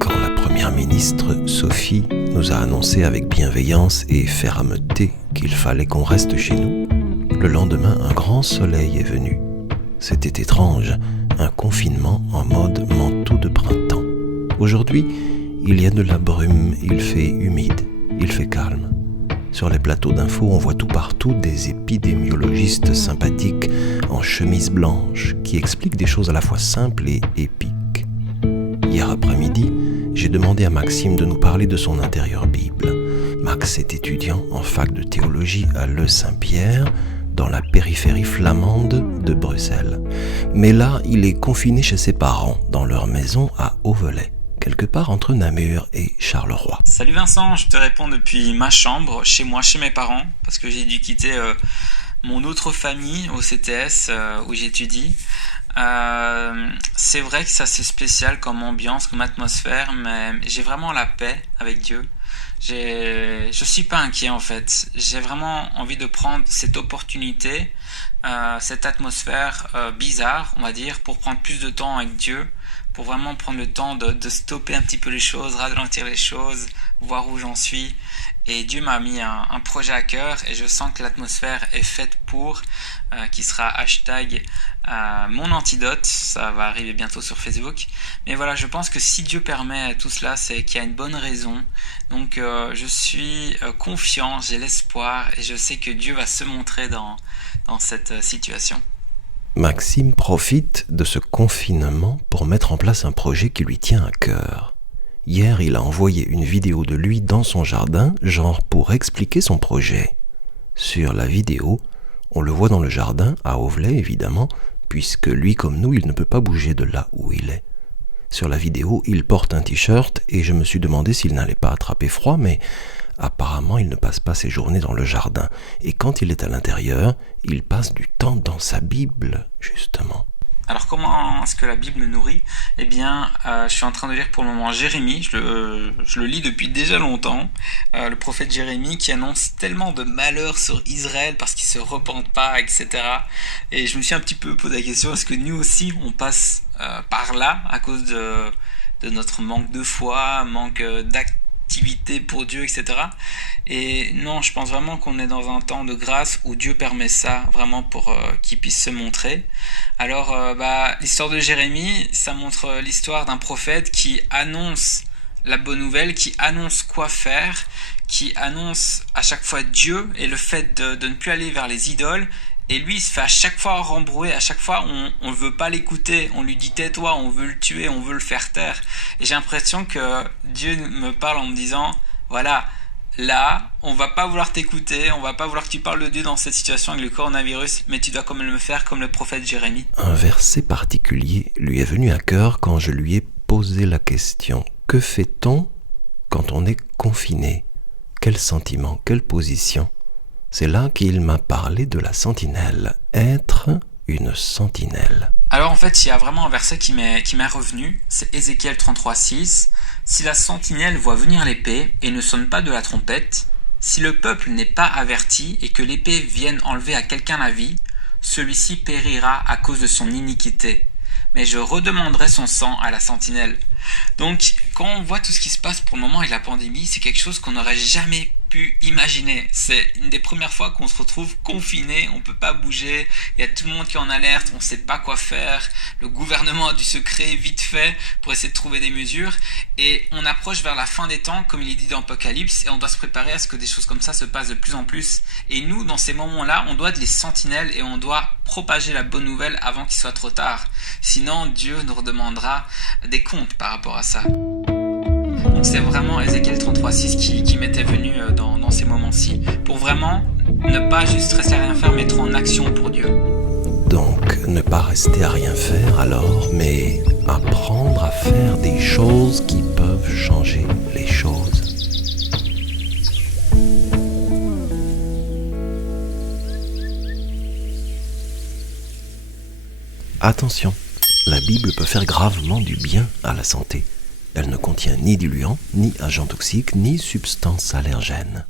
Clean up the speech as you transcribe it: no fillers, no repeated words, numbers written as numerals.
Quand la première ministre, Sophie, nous a annoncé avec bienveillance et fermeté qu'il fallait qu'on reste chez nous, le lendemain, un grand soleil est venu. C'était étrange, un confinement en mode manteau de printemps. Aujourd'hui, il y a de la brume, il fait humide, il fait calme. Sur les plateaux d'infos, on voit tout partout des épidémiologistes sympathiques en chemise blanche qui expliquent des choses à la fois simples et épiques. Hier après-midi, j'ai demandé à Maxime de nous parler de son intérieur Bible. Max est étudiant en fac de théologie à Le Saint-Pierre, dans la périphérie flamande de Bruxelles. Mais là, il est confiné chez ses parents, dans leur maison à Auvelay, quelque part entre Namur et Charleroi. Salut Vincent, je te réponds depuis ma chambre, chez moi, chez mes parents, parce que j'ai dû quitter mon autre famille au CTS où j'étudie. C'est vrai que c'est assez spécial comme ambiance, comme atmosphère, mais j'ai vraiment la paix avec Dieu. Je suis pas inquiet en fait. J'ai vraiment envie de prendre cette opportunité, cette atmosphère bizarre, on va dire, pour prendre plus de temps avec Dieu, pour vraiment prendre le temps de stopper un petit peu les choses, ralentir les choses, voir où j'en suis. Et Dieu m'a mis un projet à cœur et je sens que l'atmosphère est faite pour, qui sera hashtag mon antidote, ça va arriver bientôt sur Facebook. Mais voilà, je pense que si Dieu permet tout cela, c'est qu'il y a une bonne raison. Donc je suis confiant, j'ai l'espoir et je sais que Dieu va se montrer dans cette situation. Maxime profite de ce confinement pour mettre en place un projet qui lui tient à cœur. Hier, il a envoyé une vidéo de lui dans son jardin, genre pour expliquer son projet. Sur la vidéo, on le voit dans le jardin, à Auvelay évidemment, puisque lui comme nous, il ne peut pas bouger de là où il est. Sur la vidéo, il porte un t-shirt et je me suis demandé s'il n'allait pas attraper froid, mais apparemment il ne passe pas ses journées dans le jardin. Et quand il est à l'intérieur, il passe du temps dans sa Bible, justement. Alors comment est-ce que la Bible me nourrit ? Eh bien, je suis en train de lire pour le moment Jérémie, je le lis depuis déjà longtemps, le prophète Jérémie qui annonce tellement de malheurs sur Israël parce qu'ils ne se repentent pas, etc. Et je me suis un petit peu posé la question, est-ce que nous aussi on passe par là à cause de notre manque de foi, manque d'activité pour Dieu, etc. Et non, je pense vraiment qu'on est dans un temps de grâce où Dieu permet ça vraiment pour qu'il puisse se montrer. Alors, l'histoire de Jérémie, ça montre l'histoire d'un prophète qui annonce la bonne nouvelle, qui annonce quoi faire, qui annonce à chaque fois Dieu et le fait de ne plus aller vers les idoles. Et lui, il se fait à chaque fois rembrouiller, à chaque fois on ne veut pas l'écouter, on lui dit tais-toi, on veut le tuer, on veut le faire taire. Et j'ai l'impression que Dieu me parle en me disant, voilà, là, on va pas vouloir t'écouter, on va pas vouloir que tu parles de Dieu dans cette situation avec le coronavirus, mais tu dois quand même le faire comme le prophète Jérémie. Un verset particulier lui est venu à cœur quand je lui ai posé la question. Que fait-on quand on est confiné ? Quel sentiment, quelle position ? C'est là qu'il m'a parlé de la sentinelle. Être une sentinelle. Alors en fait, il y a vraiment un verset qui m'est revenu, c'est Ézéchiel 33,6. Si la sentinelle voit venir l'épée et ne sonne pas de la trompette, si le peuple n'est pas averti et que l'épée vienne enlever à quelqu'un la vie, celui-ci périra à cause de son iniquité. Mais je redemanderai son sang à la sentinelle. Donc, quand on voit tout ce qui se passe pour le moment avec la pandémie, c'est quelque chose qu'on n'aurait jamais pu imaginer. C'est une des premières fois qu'on se retrouve confiné, on peut pas bouger, il y a tout le monde qui est en alerte, on sait pas quoi faire, le gouvernement a dû se créer vite fait pour essayer de trouver des mesures, et on approche vers la fin des temps, comme il est dit dans Apocalypse, et on doit se préparer à ce que des choses comme ça se passent de plus en plus. Et nous, dans ces moments-là, on doit être les sentinelles et on doit propager la bonne nouvelle avant qu'il soit trop tard. Sinon, Dieu nous redemandera des comptes par rapport à ça. Donc c'est vraiment Ézéchiel 33,6 qui m'était venu dans ces moments-ci, pour vraiment ne pas juste rester à rien faire, mais être en action pour Dieu. Donc, ne pas rester à rien faire alors, mais apprendre à faire des choses qui peuvent changer les choses. Attention, la Bible peut faire gravement du bien à la santé. Elle ne contient ni diluants, ni agents toxiques, ni substances allergènes.